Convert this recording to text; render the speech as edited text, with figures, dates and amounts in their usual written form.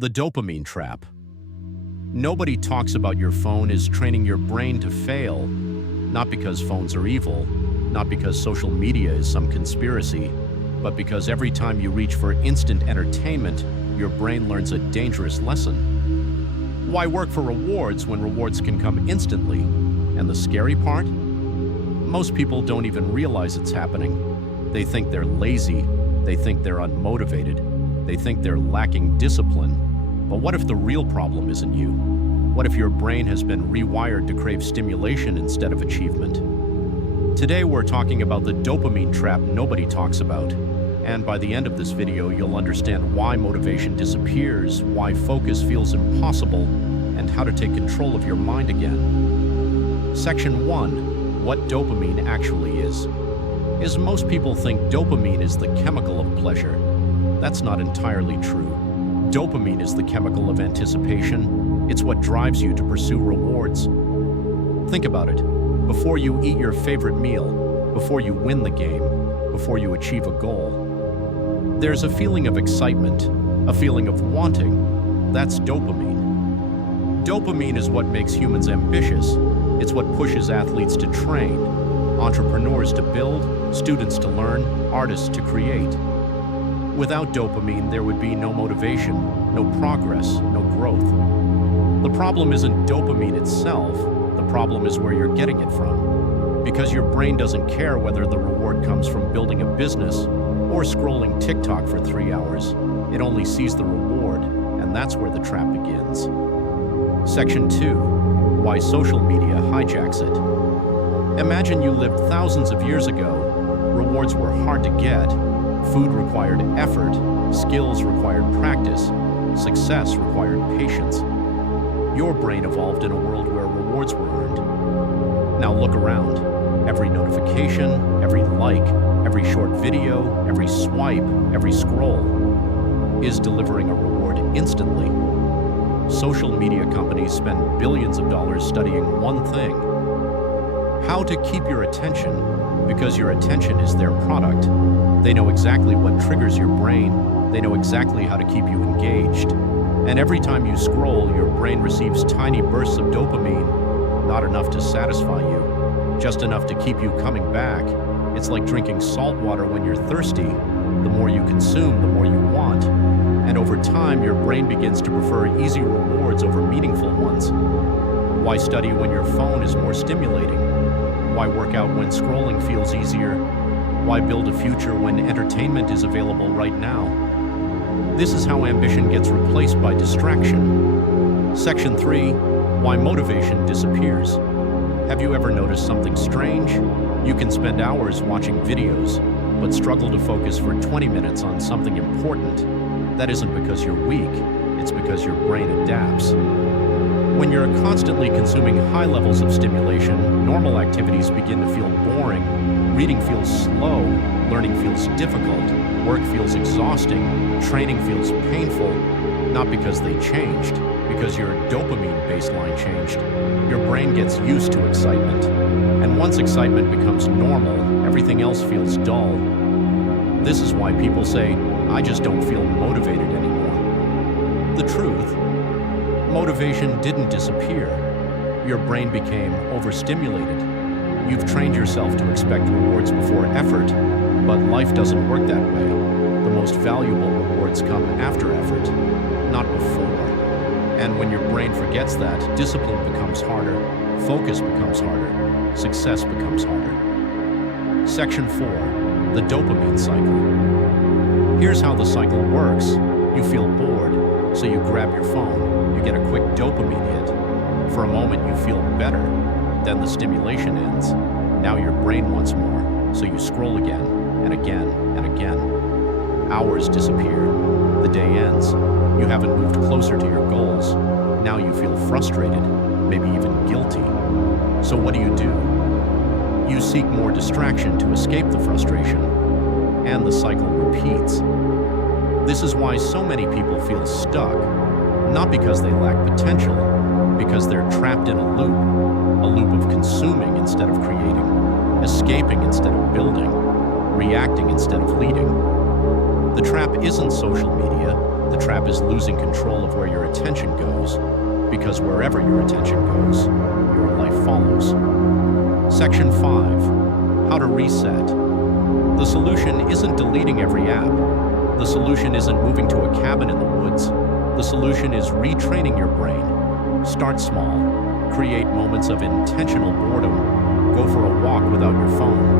The dopamine trap. Nobody talks about your phone is training your brain to fail, not because phones are evil, not because social media is some conspiracy, but because every time you reach for instant entertainment, your brain learns a dangerous lesson. Why work for rewards when rewards can come instantly? And the scary part? Most people don't even realize it's happening. They think they're lazy, they think they're unmotivated, they think they're lacking discipline. But what if the real problem isn't you? What if your brain has been rewired to crave stimulation instead of achievement? Today we're talking about the dopamine trap nobody talks about. And by the end of this video, you'll understand why motivation disappears, why focus feels impossible, and how to take control of your mind again. Section 1. What dopamine actually is. Most people think dopamine is the chemical of pleasure. That's not entirely true. Dopamine is the chemical of anticipation. It's what drives you to pursue rewards. Think about it. Before you eat your favorite meal, before you win the game, before you achieve a goal, there's a feeling of excitement, a feeling of wanting. That's dopamine. Dopamine is what makes humans ambitious. It's what pushes athletes to train, entrepreneurs to build, students to learn, artists to create. Without dopamine, there would be no motivation, no progress, no growth. The problem isn't dopamine itself, the problem is where you're getting it from. Because your brain doesn't care whether the reward comes from building a business or scrolling TikTok for 3 hours. It only sees the reward, and that's where the trap begins. Section 2. Why social media hijacks it. Imagine you lived thousands of years ago. Rewards were hard to get. Food required effort, skills required practice, success required patience. Your brain evolved in a world where rewards were earned. Now look around. Every notification, every like, every short video, every swipe, every scroll is delivering a reward instantly. Social media companies spend billions of dollars studying one thing: how to keep your attention, because your attention is their product. They know exactly what triggers your brain. They know exactly how to keep you engaged. And every time you scroll, your brain receives tiny bursts of dopamine, not enough to satisfy you, just enough to keep you coming back. It's like drinking salt water when you're thirsty. The more you consume, the more you want. And over time, your brain begins to prefer easy rewards over meaningful ones. Why study when your phone is more stimulating? Why work out when scrolling feels easier? Why build a future when entertainment is available right now? This is how ambition gets replaced by distraction. Section 3. Why motivation disappears. Have you ever noticed something strange? You can spend hours watching videos, but struggle to focus for 20 minutes on something important. That isn't because you're weak, it's because your brain adapts. When you're constantly consuming high levels of stimulation, normal activities begin to feel boring, reading feels slow, learning feels difficult, work feels exhausting, training feels painful, not because they changed, because your dopamine baseline changed. Your brain gets used to excitement, and once excitement becomes normal, everything else feels dull. This is why people say, "I just don't feel motivated anymore." The truth: motivation didn't disappear. Your brain became overstimulated. You've trained yourself to expect rewards before effort, but life doesn't work that way. The most valuable rewards come after effort, not before. And when your brain forgets that, discipline becomes harder, focus becomes harder, success becomes harder. Section 4. The dopamine cycle. Here's how the cycle works. You feel bored, so you grab your phone. You get a quick dopamine hit. For a moment, you feel better. Then the stimulation ends. Now your brain wants more, so you scroll again, and again, and again. Hours disappear. The day ends. You haven't moved closer to your goals. Now you feel frustrated, maybe even guilty. So what do? You seek more distraction to escape the frustration, and the cycle repeats. This is why so many people feel stuck, not because they lack potential, because they're trapped in a loop of consuming instead of creating, escaping instead of building, reacting instead of leading. The trap isn't social media, The trap is losing control of where your attention goes, because wherever your attention goes, your life follows. Section 5. How to reset. The solution isn't deleting every app. The solution isn't moving to a cabin in the woods. The solution is retraining your brain. Start small. Create moments of intentional boredom. Go for a walk without your phone.